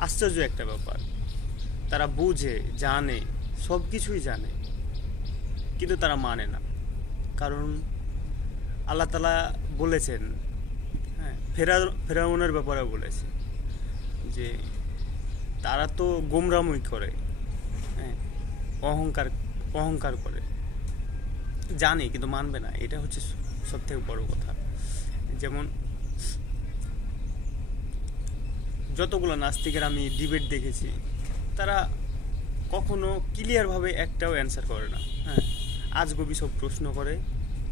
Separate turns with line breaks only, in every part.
আশ্চর্য একটা ব্যাপার। তারা বুঝে, জানে সব কিছুই জানে। কিন্তু তারা মানে না। কারণ আল্লাহ তালা বলেছেন হ্যাঁ ফেরা, ফেরাউনের ব্যাপারে বলেছে যে তারা তো গোমরামই করে হ্যাঁ অহংকার অহংকার করে। জানে, কিন্তু মানবে না। এটা হচ্ছে সব থেকে বড় কথা। যেমন যতগুলো নাস্তিকের আমি ডিবেট দেখেছি, তারা কখনো ক্লিয়ারভাবে একটাও অ্যান্সার করে না। হ্যাঁ আজগবি সব প্রশ্ন করে,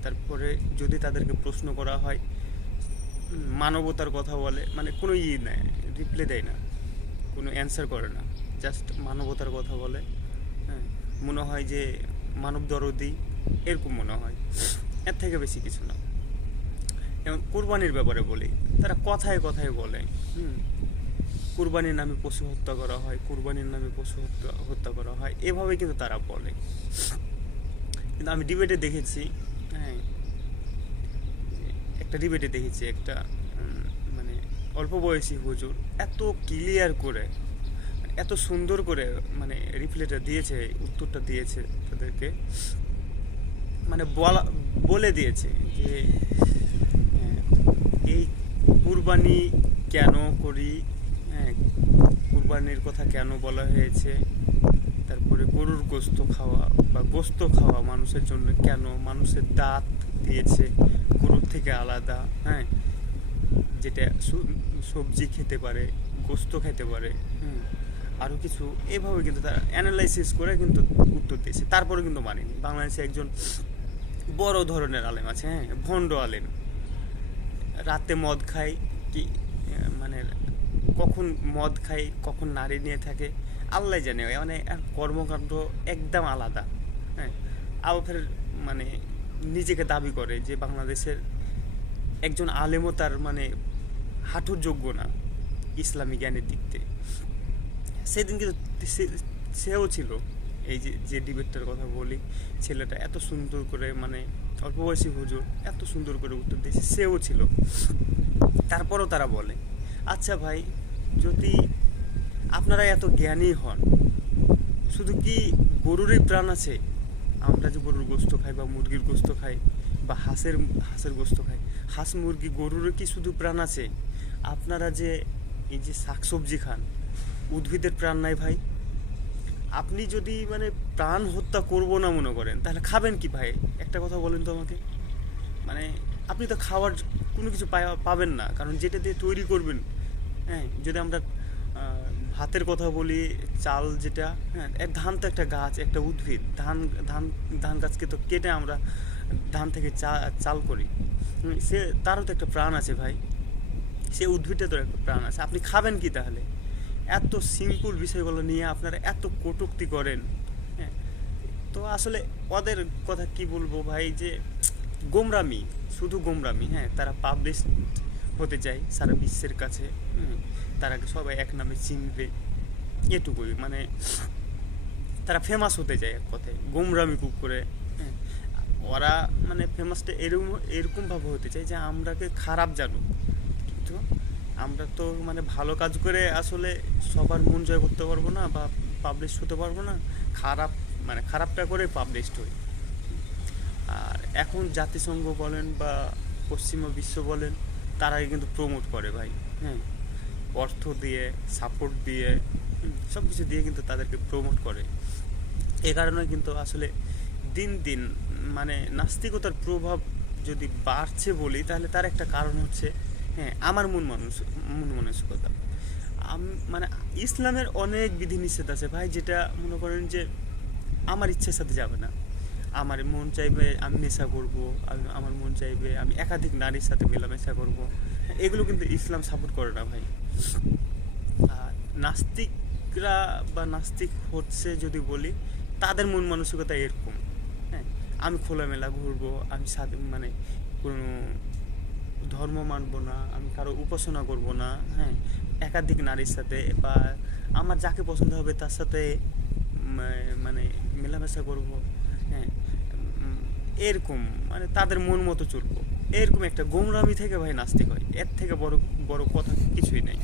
তারপরে যদি তাদেরকে প্রশ্ন করা হয়, মানবতার কথা বলে মানে কোনো ই নেয় রিপ্লাই দেয় না, কোনো অ্যান্সার করে না জাস্ট মানবতার কথা বলে হ্যাঁ মনে হয় যে মানব দরদি, এরকম মনে হয়, এর থেকে বেশি কিছু না। এবং কোরবানির ব্যাপারে বলি, তারা কথায় কথায় বলে, হুম কুরবানির নামে পশু হত্যা করা হয় কুরবানির নামে পশু হত্যা হত্যা করা হয় এভাবে কিন্তু তারা বলে। কিন্তু আমি ডিবেটে দেখেছি হ্যাঁ একটা ডিবেটে দেখেছি একটা মানে অল্প বয়সী হুজুর এত ক্লিয়ার করে এত সুন্দর করে মানে রিপ্লাইটা দিয়েছে উত্তরটা দিয়েছে তাদেরকে। মানে বলা বলে দিয়েছে যে হ্যাঁ, এই কুরবানি কেন করি কুরবানির কথা কেন বলা হয়েছে? তারপরে গরুর গোস্ত খাওয়া বা গোস্ত খাওয়া মানুষের জন্য কেন? মানুষের দাঁত দিয়েছে, গরুর থেকে আলাদা হ্যাঁ? যেটা সবজি খেতে পারে, গোস্ত খেতে পারে, হুম? আরও কিছু এভাবে কিন্তু তারা অ্যানালাইসিস করে কিন্তু উত্তর দিয়েছে। তারপরে কিন্তু মানেনি। বাংলাদেশে একজন বড় ধরনের আলেম আছে হ্যাঁ? ভণ্ড আলেম। রাতে মদ খায় কি মানে কখন মদ খায়, কখন নারী নিয়ে থাকে, আল্লাহ জানে মানে কর্মকাণ্ড একদম আলাদা। হ্যাঁ আবার মানে নিজেকে দাবি করে যে বাংলাদেশের একজন আলেমও তার মানে হাঁটুর যোগ্য না ইসলামী জ্ঞানের দিক থেকে। সেদিন কিন্তু সেও ছিল, এই যে যে ডিবেটটার কথা বলি, ছেলেটা এত সুন্দর করে মানে অল্প বয়সী হুজুর, এত সুন্দর করে উত্তর দিয়েছে, সেও ছিল। তারপরও তারা বলে আচ্ছা ভাই যদি আপনারা এত জ্ঞানী হন, শুধু কি গরুরই প্রাণ আছে? আমরা যে গরুর গোস্ত খাই বা মুরগির গোস্ত খাই বা হাঁসের হাঁসের গোস্ত খাই, হাঁস, মুরগি গরুরও কি শুধু প্রাণ আছে? আপনারা যে এই যে শাকসবজি খান, উদ্ভিদের প্রাণ নাই ভাই। আপনি যদি মানে প্রাণ হত্যা করব না মনে করেন, তাহলে খাবেন কি ভাই? একটা কথা বলেন তো আমাকে। মানে আপনি তো খাওয়ার কোনো কিছু পাবেন না, কারণ যেটা দিয়ে তৈরি করবেন হ্যাঁ যদি আমরা ভাতের কথা বলি, চাল যেটা হ্যাঁ ধান তো একটা গাছ, একটা উদ্ভিদ। ধান ধান ধান গাছকে তো কেটে আমরা ধান থেকে চা, চাল করি। সে, তারও তো একটা প্রাণ আছে ভাই। সে উদ্ভিদে তো একটা প্রাণ আছে। আপনি খাবেন কি তাহলে? এত সিম্পল বিষয়গুলো নিয়ে আপনারা এত কটুক্তি করেন। হ্যাঁ তো আসলে ওদের কথা কি বলব ভাই যে, গোমরামি, শুধু গোমরামি হ্যাঁ তারা পাবলিশ হতে চায় সারা বিশ্বের কাছে। তারাকে সবাই এক নামে চিনবে। এটুকুই মানে তারা ফেমাস হতে চায় এক কথায়, গোমরামি কুক করে। ওরা মানে ফেমাসটা এরকম এরকমভাবে হতে চায় যে আমরাকে খারাপ জানুক। কিন্তু আমরা তো মানে ভালো কাজ করে আসলে সবার মন জয় করতে পারব না বা পাবলিশ হতে পারব না। খারাপ মানে খারাপটা করে পাবলিশড হই। আর এখন জাতিসংঘ বলেন বা পশ্চিমা বিশ্ব বলেন তারাই কিন্তু প্রমোট করে ভাই হ্যাঁ? অর্থ দিয়ে সাপোর্ট দিয়ে সব কিছু দিয়ে কিন্তু তাদেরকে প্রমোট করে। এ কারণে কিন্তু আসলে দিন দিন মানে নাস্তিকতার প্রভাব যদি বাড়ছে বলি, তাহলে তার একটা কারণ হচ্ছে হ্যাঁ আমার মন মানুষ, মন মানসিকতা। আম- মানে ইসলামের অনেক বিধিনিষেধ আছে ভাই, যেটা মনে করেন যে আমার ইচ্ছার সাথে যাবে না। আমার মন চাইবে আমি নেশা করব, আমি আমার মন চাইবে আমি একাধিক নারীর সাথে মেলামেশা করব। এগুলো কিন্তু ইসলাম সাপোর্ট করে না ভাই। আর নাস্তিকরা বা নাস্তিক হচ্ছে যদি বলি, তাদের মন মানসিকতা এরকম। হ্যাঁ আমি খোলামেলা ঘুরবো, আমি সাথে মানে কোনো ধর্ম মানব না, আমি কারও উপাসনা করব না হ্যাঁ একাধিক নারীর সাথে বা আমার যাকে পছন্দ হবে তার সাথে মানে মেলামেশা করব। হ্যাঁ এরকম মানে তাদের মন মতো চলবো। এরকম একটা গোমরামি থেকে ভাই নাস্তিক হয়। এর থেকে বড় বড় কথা কিছুই নেই।